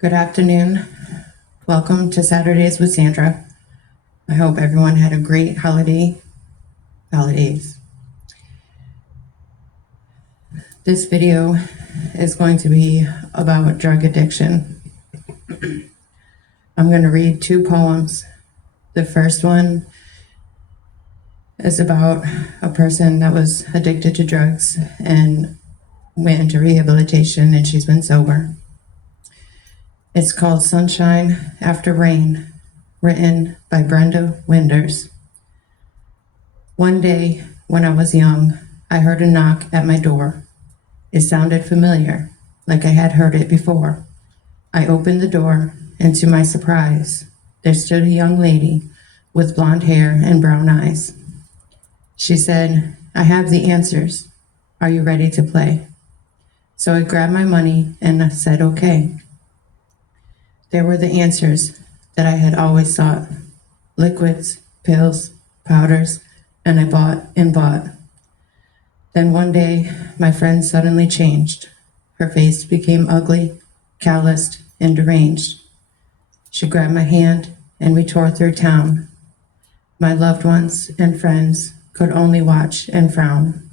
Good afternoon. Welcome to Saturdays with Sandra. I hope everyone had a great holidays. This video is going to be about drug addiction. I'm going to read two poems. The first one is about a person that was addicted to drugs and went into rehabilitation, and she's been sober. It's called Sunshine After Rain, written by Brenda Winders. One day, when I was young, I heard a knock at my door. It sounded familiar, like I had heard it before. I opened the door, and to my surprise, there stood a young lady with blonde hair and brown eyes. She said, "I have the answers. Are you ready to play?" So I grabbed my money and I said, "Okay." There were the answers that I had always sought: liquids, pills, powders, and I bought and bought. Then one day, my friend suddenly changed. Her face became ugly, calloused, and deranged. She grabbed my hand and we tore through town. My loved ones and friends could only watch and frown.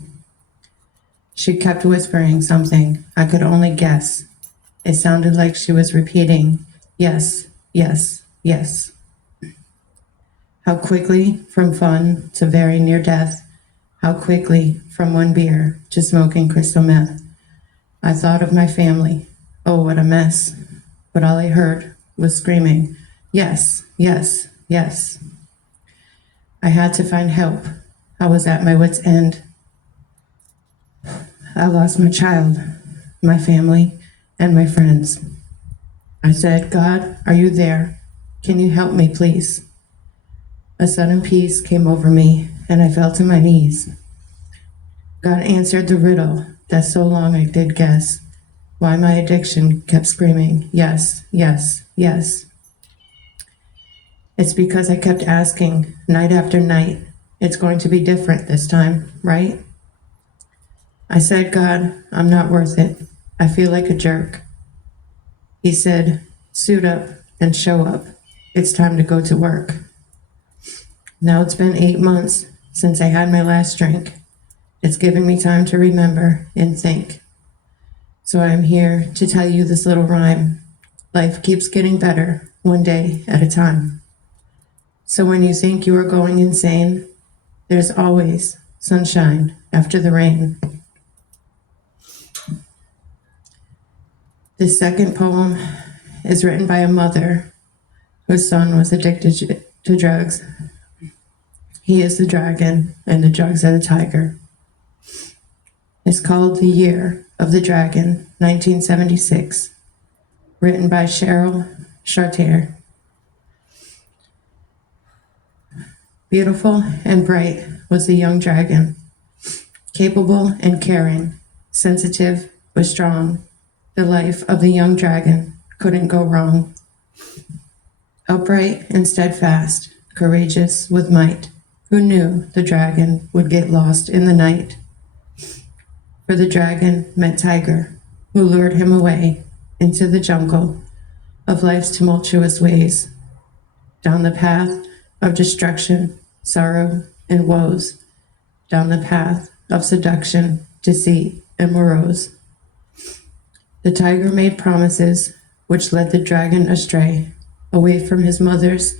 She kept whispering something I could only guess. It sounded like she was repeating, "Yes, yes, yes." How quickly from fun to very near death, how quickly from one beer to smoking crystal meth. I thought of my family, oh what a mess, but all I heard was screaming, "Yes, yes, yes." I had to find help. I was at my wit's end. I lost my child, my family, and my friends. I said, "God, are you there? Can you help me, please?" A sudden peace came over me, and I fell to my knees. God answered the riddle that so long I did guess, why my addiction kept screaming, "Yes, yes, yes." It's because I kept asking, night after night, "It's going to be different this time, right?" I said, "God, I'm not worth it. I feel like a jerk." He said, "Suit up and show up. It's time to go to work." Now it's been 8 months since I had my last drink. It's given me time to remember and think. So I'm here to tell you this little rhyme. Life keeps getting better, one day at a time. So when you think you are going insane, there's always sunshine after the rain. This second poem is written by a mother whose son was addicted to drugs. He is the dragon and the drugs are the tiger. It's called The Year of the Dragon, 1976, written by Cheryl Chartier. Beautiful and bright was the young dragon, capable and caring, sensitive but strong. The life of the young dragon couldn't go wrong. Upright and steadfast, courageous with might, who knew the dragon would get lost in the night? For the dragon met Tiger, who lured him away into the jungle of life's tumultuous ways, down the path of destruction, sorrow, and woes, down the path of seduction, deceit, and morose. The tiger made promises which led the dragon astray, away from his mother's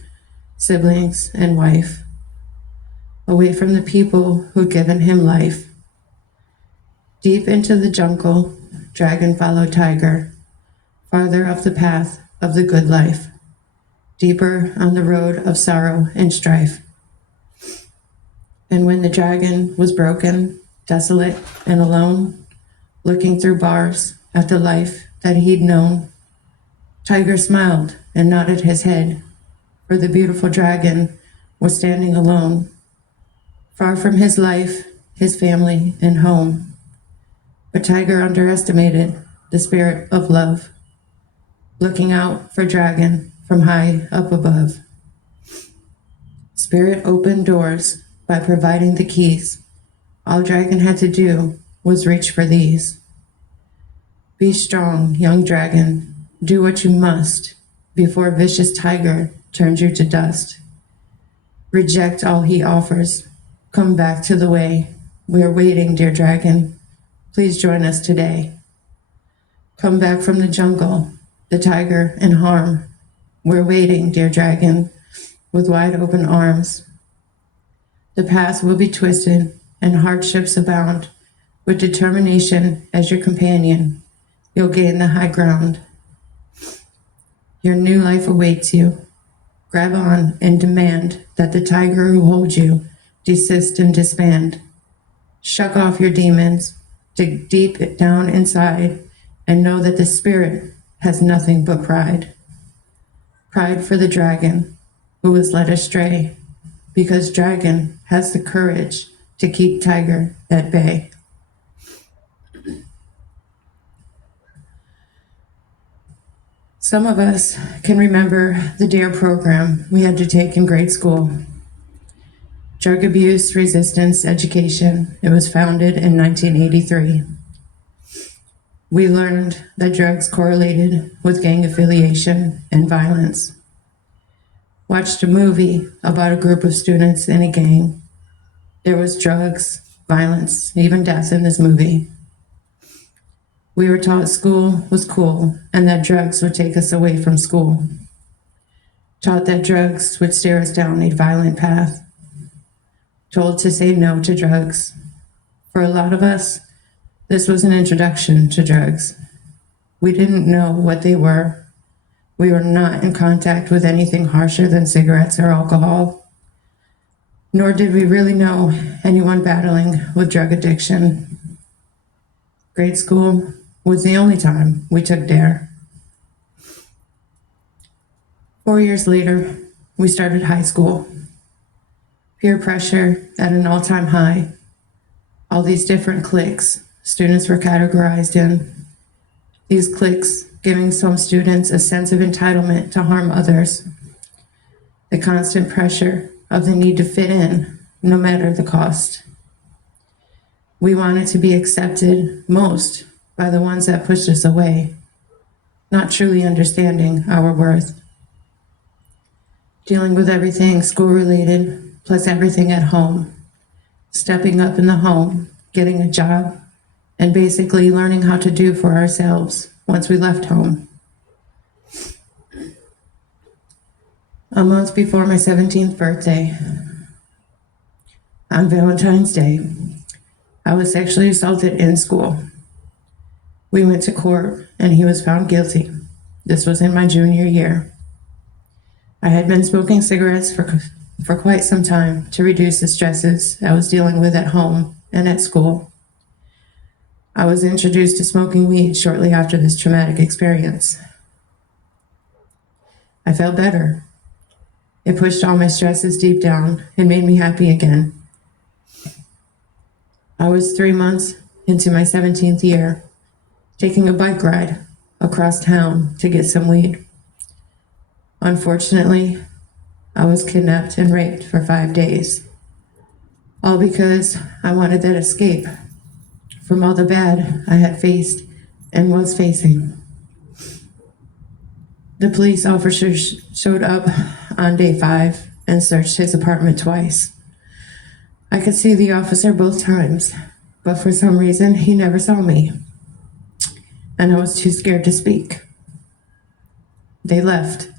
siblings and wife, away from the people who'd given him life. Deep into the jungle, dragon followed tiger, farther up the path of the good life, deeper on the road of sorrow and strife. And when the dragon was broken, desolate, and alone, looking through bars at the life that he'd known, Tiger smiled and nodded his head, for the beautiful dragon was standing alone, far from his life, his family, and home. But Tiger underestimated the spirit of love, looking out for dragon from high up above. Spirit opened doors by providing the keys. All dragon had to do was reach for these. Be strong, young dragon, Do what you must before a vicious tiger turns you to dust. Reject all he offers. Come back to the way. We are waiting, dear dragon. Please join us today. Come back from the jungle, the tiger in harm. We're waiting, dear dragon, with wide open arms. The path will be twisted and hardships abound. With determination as your companion, you'll gain the high ground. Your new life awaits you. Grab on and demand that the tiger who holds you desist and disband. Shuck off your demons, dig deep down inside, and know that the spirit has nothing but pride. Pride for the dragon who was led astray, because dragon has the courage to keep tiger at bay. Some of us can remember the DARE program we had to take in grade school. Drug Abuse Resistance Education. It was founded in 1983. We learned that drugs correlated with gang affiliation and violence. Watched a movie about a group of students in a gang. There was drugs, violence, even death in this movie. We were taught school was cool and that drugs would take us away from school. Taught that drugs would steer us down a violent path. Told to say no to drugs. For a lot of us, this was an introduction to drugs. We didn't know what they were. We were not in contact with anything harsher than cigarettes or alcohol. Nor did we really know anyone battling with drug addiction. Grade school was the only time we took DARE. 4 years later, we started high school. Peer pressure at an all-time high. All these different cliques students were categorized in. These cliques giving some students a sense of entitlement to harm others. The constant pressure of the need to fit in, no matter the cost. We wanted to be accepted most by the ones that pushed us away, not truly understanding our worth. Dealing with everything school-related, plus everything at home. Stepping up in the home, getting a job, and basically learning how to do for ourselves once we left home. A month before my 17th birthday, on Valentine's Day, I was sexually assaulted in school. We went to court and he was found guilty. This was in my junior year. I had been smoking cigarettes for quite some time to reduce the stresses I was dealing with at home and at school. I was introduced to smoking weed shortly after this traumatic experience. I felt better. It pushed all my stresses deep down and made me happy again. I was 3 months into my 17th year, taking a bike ride across town to get some weed. Unfortunately, I was kidnapped and raped for 5 days, all because I wanted that escape from all the bad I had faced and was facing. The police officers showed up on day 5 and searched his apartment twice. I could see the officer both times, but for some reason he never saw me, and I was too scared to speak. They left.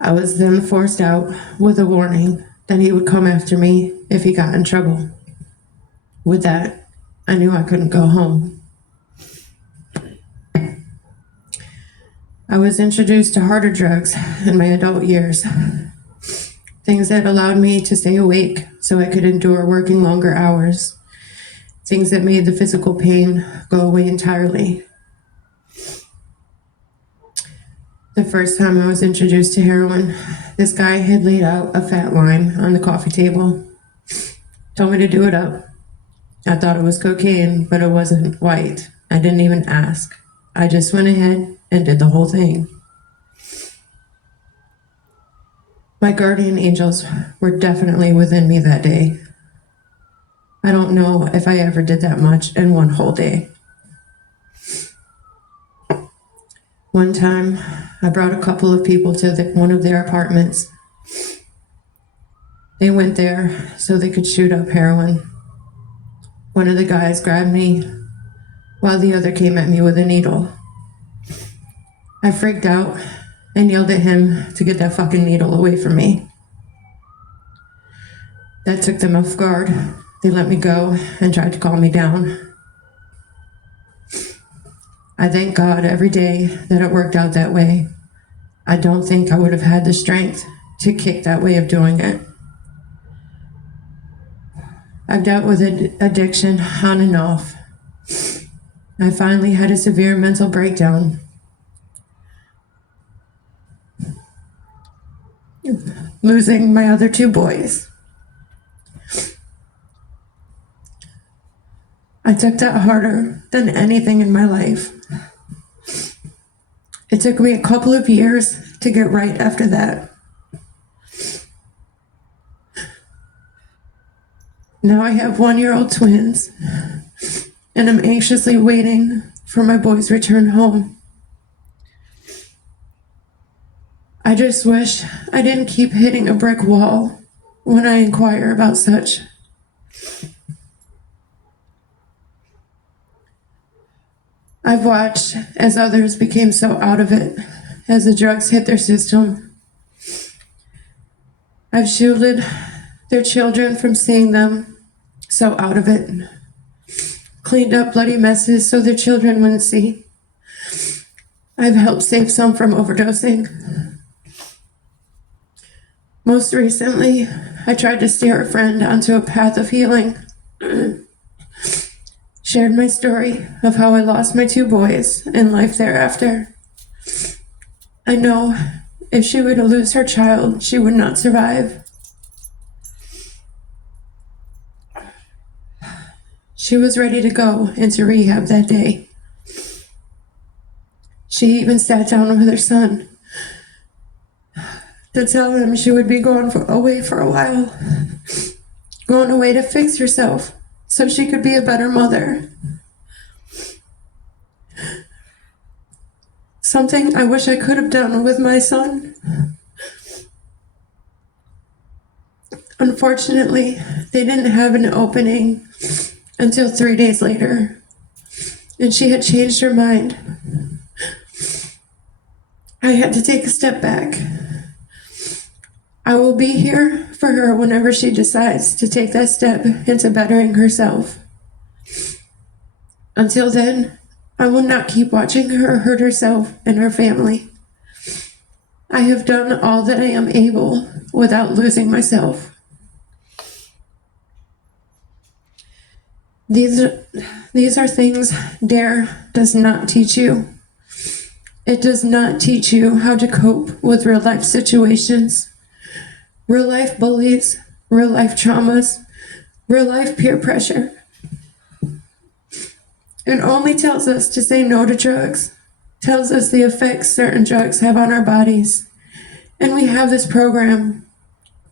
I was then forced out with a warning that he would come after me if he got in trouble. With that, I knew I couldn't go home. I was introduced to harder drugs in my adult years. Things that allowed me to stay awake so I could endure working longer hours. Things that made the physical pain go away entirely. The first time I was introduced to heroin, this guy had laid out a fat line on the coffee table. Told me to do it up. I thought it was cocaine, but it wasn't white. I didn't even ask. I just went ahead and did the whole thing. My guardian angels were definitely within me that day. I don't know if I ever did that much in one whole day. One time, I brought a couple of people to one of their apartments. They went there so they could shoot up heroin. One of the guys grabbed me while the other came at me with a needle. I freaked out and yelled at him to get that fucking needle away from me. That took them off guard. They let me go and tried to calm me down. I thank God every day that it worked out that way. I don't think I would have had the strength to kick that way of doing it. I've dealt with addiction on and off. I finally had a severe mental breakdown. Losing my other two boys. I took that harder than anything in my life. It took me a couple of years to get right after that. Now I have 1-year-old twins, and I'm anxiously waiting for my boys' return home. I just wish I didn't keep hitting a brick wall when I inquire about such. I've watched as others became so out of it as the drugs hit their system. I've shielded their children from seeing them so out of it. Cleaned up bloody messes so their children wouldn't see. I've helped save some from overdosing. Most recently, I tried to steer a friend onto a path of healing. Shared my story of how I lost my two boys and life thereafter. I know if she were to lose her child, she would not survive. She was ready to go into rehab that day. She even sat down with her son to tell him she would be away for a while, going away to fix herself so she could be a better mother. Something I wish I could have done with my son. Unfortunately, they didn't have an opening until 3 days later, and she had changed her mind. I had to take a step back. I will be here for her whenever she decides to take that step into bettering herself. Until then, I will not keep watching her hurt herself and her family. I have done all that I am able without losing myself. These are things DARE does not teach you. It does not teach you how to cope with real life situations, real life bullies, real life traumas, real life peer pressure. It only tells us to say no to drugs, tells us the effects certain drugs have on our bodies. And we have this program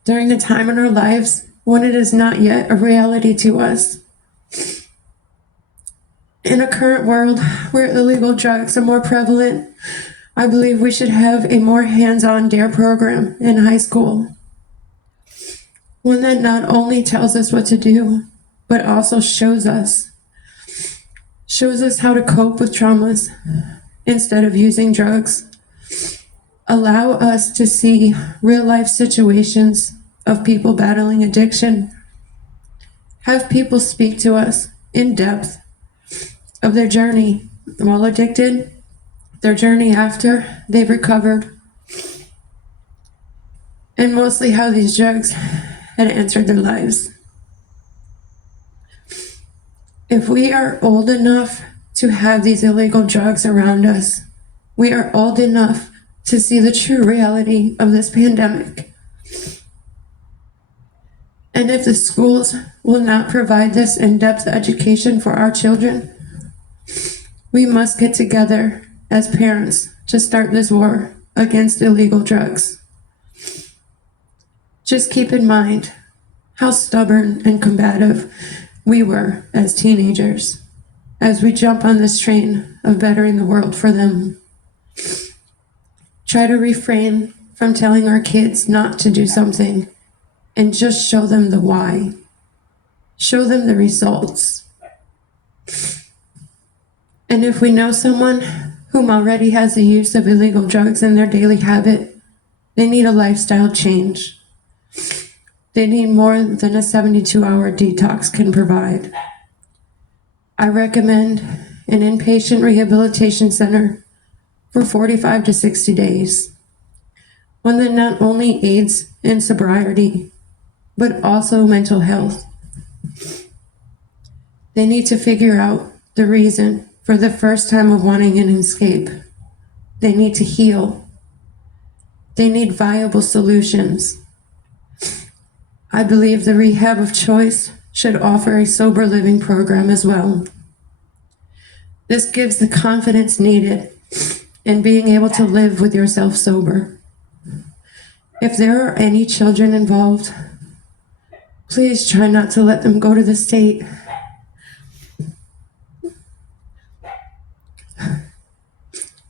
during a time in our lives when it is not yet a reality to us. In a current world where illegal drugs are more prevalent, I believe we should have a more hands-on DARE program in high school. One that not only tells us what to do, but also shows us how to cope with traumas instead of using drugs. Allow us to see real-life situations of people battling addiction. Have people speak to us in depth of their journey while addicted, their journey after they've recovered, and mostly how these drugs had entered their lives. If we are old enough to have these illegal drugs around us, we are old enough to see the true reality of this pandemic. And if the schools will not provide this in-depth education for our children, we must get together as parents to start this war against illegal drugs. Just keep in mind how stubborn and combative we were as teenagers as we jump on this train of bettering the world for them. Try to refrain from telling our kids not to do something and just show them the why. Show them the results. And if we know someone whom already has the use of illegal drugs in their daily habit, they need a lifestyle change. They need more than a 72-hour detox can provide. I recommend an inpatient rehabilitation center for 45 to 60 days, one that not only aids in sobriety, but also mental health. They need to figure out the reason for the first time of wanting an escape. They need to heal. They need viable solutions. I believe the rehab of choice should offer a sober living program as well. This gives the confidence needed in being able to live with yourself sober. If there are any children involved, please try not to let them go to the state.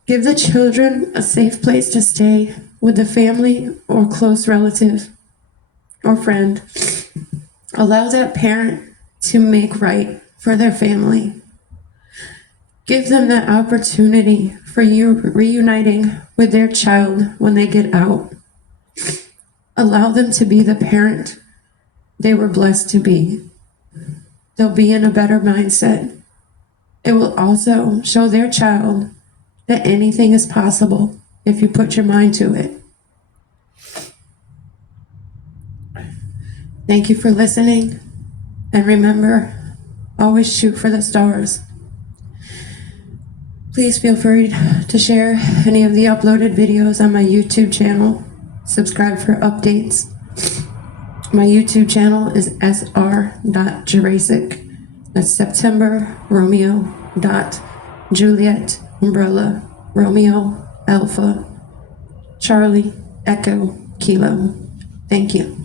Give the children a safe place to stay with a family or close relative or friend. Allow that parent to make right for their family. Give them that opportunity for you reuniting with their child when they get out. Allow them to be the parent they were blessed to be. They'll be in a better mindset. It will also show their child that anything is possible if you put your mind to it. Thank you for listening, and remember, always shoot for the stars. Please feel free to share any of the uploaded videos on my YouTube channel. Subscribe for updates. My YouTube channel is sr.jurassic. That's September Romeo Juliet Umbrella Romeo Alpha Charlie Echo Kilo. Thank you.